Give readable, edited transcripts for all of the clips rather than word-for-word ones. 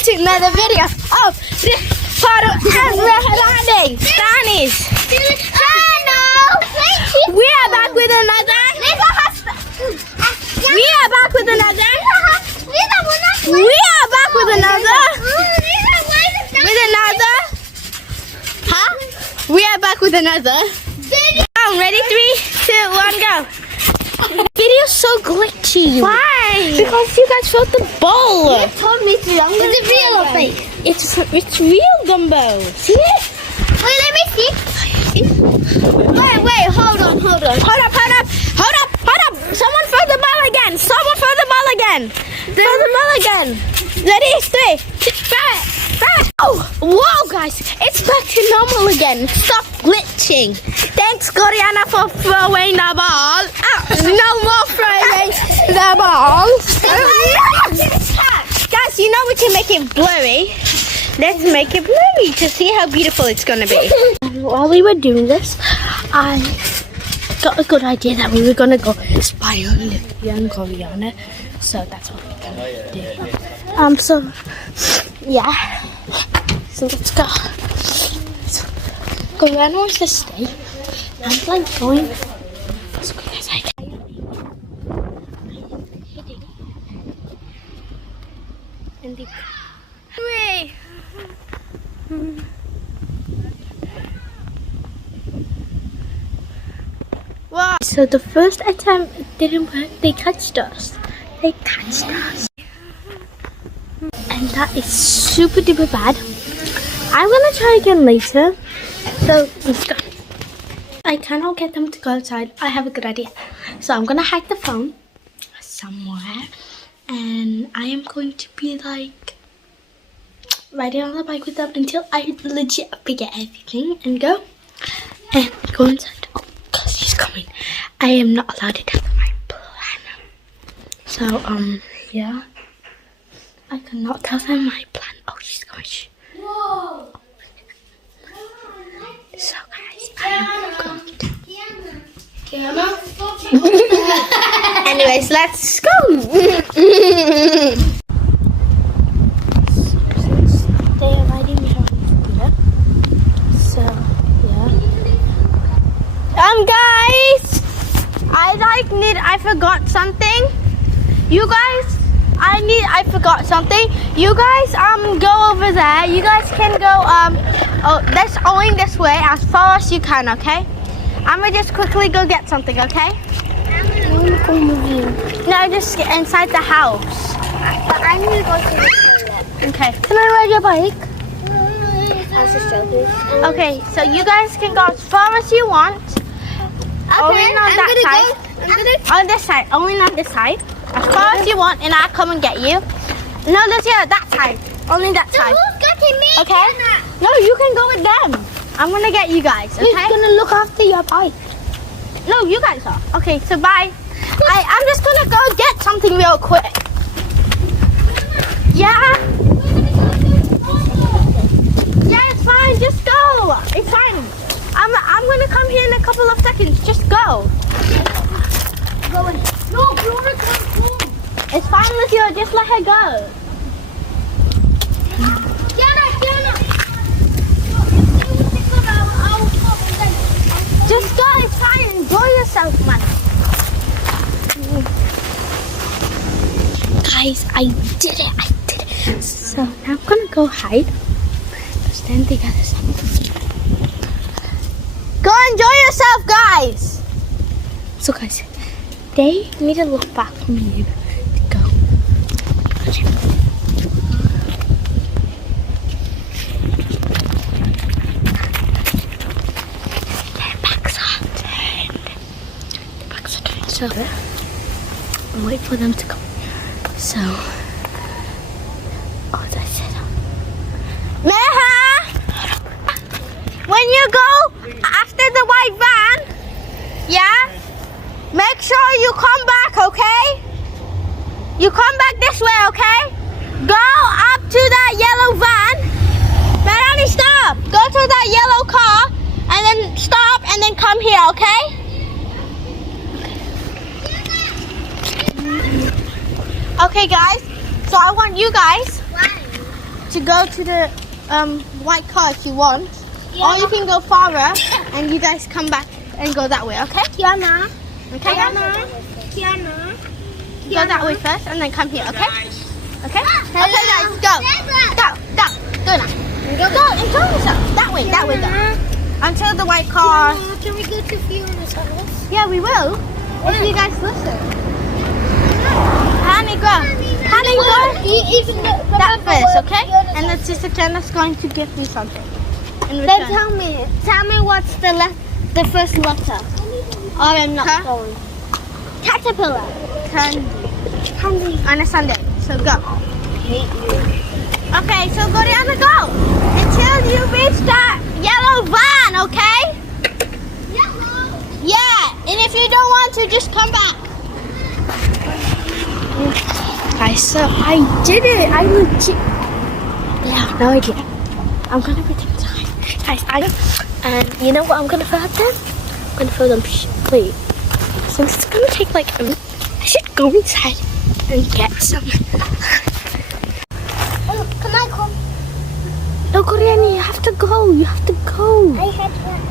back to another video of this part of Ezra Harani Spanish channel. We are back with another. We are back with another. We are back with another. Huh? We are back with another. Ready? 3, 2, 1, go. Video's so glitchy. Why? Because you guys filled the bowl. You told me to. Is it real or fake? It's real, Dumbo. See it? Wait, let me see. Wait, hold on. Hold up. Someone throw the ball again. Throw the ball again. Ready? 3. Back. Oh, whoa, guys. It's back to normal again. Stop glitching. Thanks, Gloriana, for throwing the ball. No more throwing the ball. Guys, you know we can make it blurry. Let's make it blurry to see how beautiful it's going to be. While we were doing this, I got a good idea that we were going to go spy on Olivia and Gloriana. So that's what we're going to do. Yeah. So let's go. Gloriana wants to stay. I'm like going as quick as I can. And the way. Wow. So the first attempt didn't work. They catched us. And that is super duper bad. I'm gonna try again later. So let's go. I cannot get them to go outside. I have a good idea. So I'm gonna hide the phone somewhere, and I am going to be like riding on the bike with them until I legit forget everything and go inside. Oh, cause she's coming. I am not allowed to tell them my plan. So yeah, I cannot tell them my plan. Oh, she's coming. Whoa. So guys, I am going to. Anyways, let's go. They're riding me around the scooter. So yeah. Guys, I forgot something. You guys, I forgot something. You guys, go over there. You guys can go, that's going this way as far as you can, okay? I'm gonna just quickly go get something, okay? I'm gonna go with you. No, just get inside the house. But I'm gonna go to the toilet. Okay. Can I ride your bike? As a show. Okay, so you guys can go as far as you want. Only on that side. On this side. Only on this side. As far as you want, and I'll come and get you. No, let's go that side. Only that side. Okay? No, you can go with them. I'm gonna get you guys, okay? Who's gonna look after your bike? No, you guys are. Okay, so bye. I'm just gonna go get something real quick. Yeah? Yeah, it's fine. Just go. It's fine. I'm gonna come here in a couple of seconds. Just go. Go in. No, you wanna come home. It's fine with you. Just let her go. Just go. It's fine. Enjoy yourself, man. Guys, I did it. So now I'm gonna go hide. Stand together. Go enjoy yourself, guys. So guys, they need to look back from you to go. Their backs are turned. So I'll wait for them to come. So, as I said, Meha, when you go after the white van, yeah, make sure you come back, okay? You come back this way, okay? Go up to that yellow van. Melanie, stop. Go to that yellow car and then stop and then come here, okay? Okay, guys. So I want you guys to go to the white car if you want. Yeah. Or you can go farther and you guys come back and go that way, okay? Kiana. Okay? Kiana. Go that way first and then come here, okay? Okay? Okay guys, go. Go, go. Go now. Go, enjoy yourself. That way, go. Until the white car. Can we go to Fiona's house? Yeah, we will. If you guys listen. Honey, go. Honey, go. That first, okay? And then Sister Jenna's going to give me something. In Then return. tell me what's the first letter. Or I'm not Huh? going. Caterpillar. Candy. Candy. On a Sunday. So go. Hate you. Okay, so go down the go. Until you reach that yellow van, okay? Yellow. Yeah, and if you don't want to, just come back. Guys, so I did it. I legit. Yeah, no idea. I'm gonna pretend time. Guys, and you know what I'm gonna fill out then? I'm gonna fill them. Wait, since it's gonna take like a minute, I should go inside and get some. Oh, can I come? No, Koreani, you have to go. You have to go. I had one.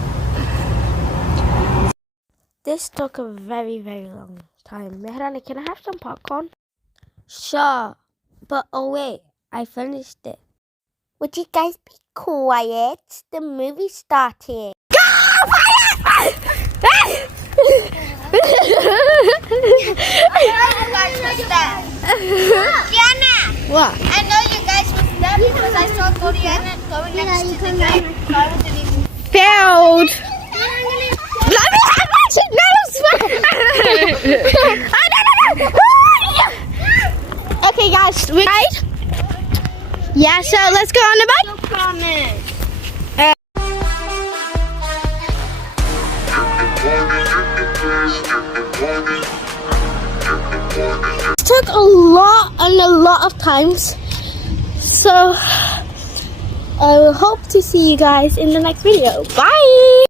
This took a very, very long time. Mehrani, can I have some popcorn? Sure. But oh wait, I finished it. Would you guys be quiet? The movie's starting. Go! Kiana. What? I know you guys were there because I saw Koreana going next to the gate. So I wasn't even. Failed. Let me have my shit. No, okay, guys, we right? Yeah, so let's go on the bike. No promise. It took a lot of times. So I will hope to see you guys in the next video. Bye.